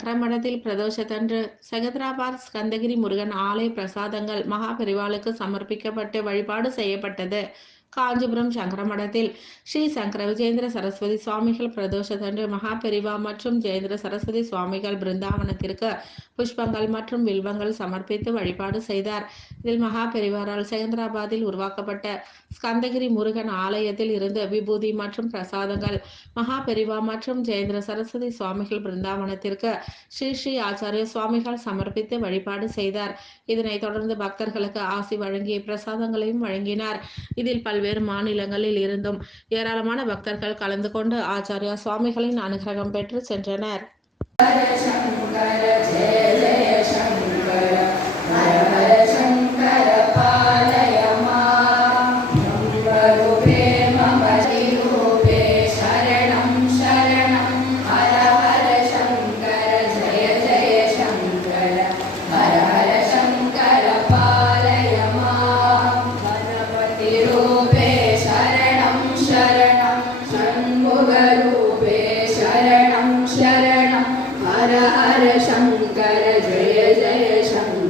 சங்கரமடத்தில் பிரதோஷத்தன்று செகந்திராபாத் ஸ்கந்தகிரி முருகன் ஆலய பிரசாதங்கள் மகா பெரிவாளுக்கு சமர்ப்பிக்கப்பட்டு வழிபாடு செய்யப்பட்டது. காஞ்சிபுரம் சங்கரமடத்தில் ஸ்ரீ சங்கர விஜேந்திர சரஸ்வதி சுவாமிகள் பிரதோஷத்தன்று மகா பெரிவா மற்றும் ஜெயேந்திர சரஸ்வதி சுவாமிகள் பிருந்தாவனத்திற்கு புஷ்பங்கள் மற்றும் வில்வங்கள் சமர்ப்பித்து வழிபாடு செய்தார். இதில் மகா பெரிவாரால் செகந்திராபாத்தில் உருவாக்கப்பட்ட ஸ்கந்தகிரி முருகன் ஆலயத்தில் இருந்து விபூதி மற்றும் பிரசாதங்கள் மகா பெரிவா மற்றும் ஜெயேந்திர சரஸ்வதி சுவாமிகள் பிருந்தாவனத்திற்கு ஸ்ரீ ஸ்ரீ ஆச்சாரிய சுவாமிகள் சமர்ப்பித்து வழிபாடு செய்தார். இதனைத் தொடர்ந்து பக்தர்களுக்கு ஆசி வழங்கி பிரசாதங்களையும் வழங்கினார். இதில் பல்வேறு மாநிலங்களில் இருந்தும் ஏராளமான பக்தர்கள் கலந்து கொண்டு ஆச்சாரியா சுவாமிகளின் அனுகிரகம் பெற்று சென்றனர். हर हर शंकर जय जय शंकर।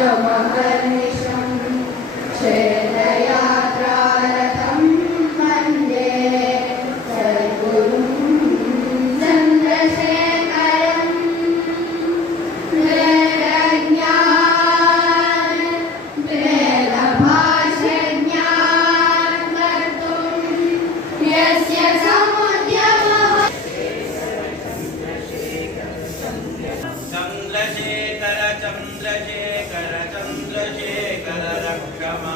महर्निशं चेतयात्रारतं वन्दे सद्गुरुं चन्द्रशेखरं वेदज्ञान वेदभाषज्ञानकर्तुं यस्य समुद्यमः चंद्रशेखर चंद्रशेखर चंद्रशेखर रक्षमा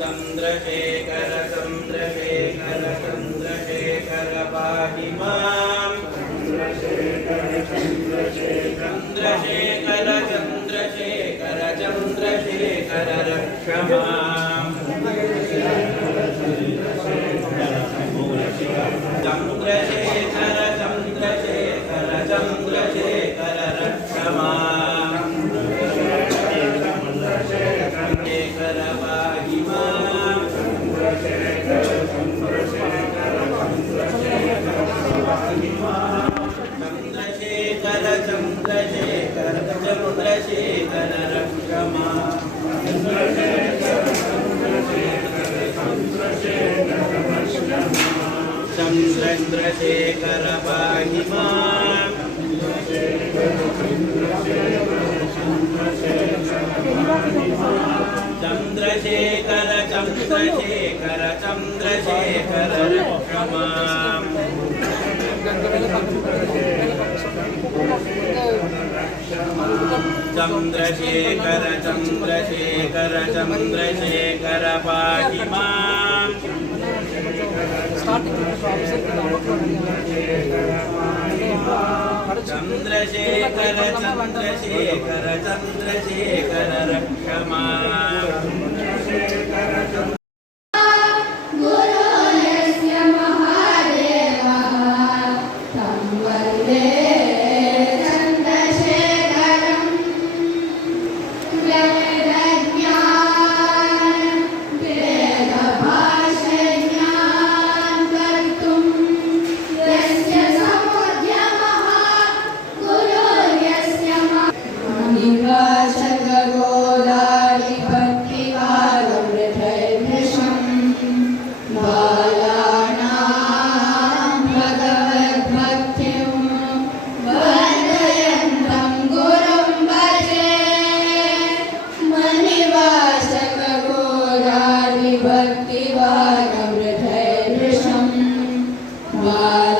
चंद्रशेखर चंद्रशेखर चंद्रशेखर पाहि मां चंद्रशेखर चंद्रशेखर चंद्रशेखर रक्षमा चंद्रशेखर चंद्रशेखर चंद्रशेखर रक्षमा चंद्रशेखर पाहि मां चंद्रशेखर चंद्रशेखर चंद्रशेखर रक्षमा चंद्रशेखर पाहि मां चंद्रशेखर चंद्रशेखर चंद्रशेखर रक्षमा चंद्रशेखर चंद्रशेखर चंद्रशेखर पाहि मां चंद्रशेखर चंद्रशेखर चंद्रशेखर रक्षमा गुरुर्यस्य महादेवः तं वन्दे चन्द्रशेखरं वेदज्ञान वेदभाषज्ञानकर्तुं यस्य समुद्यमः गुरुर्यस्य निवासगोदारिभक्तिवारमृतैर्भृशं बालानां भगवद्भक्तिं वर्धयन्तं गुरुं भजे मनिवासगोदारिभक्तिवारमृतैर्भृशं बालानां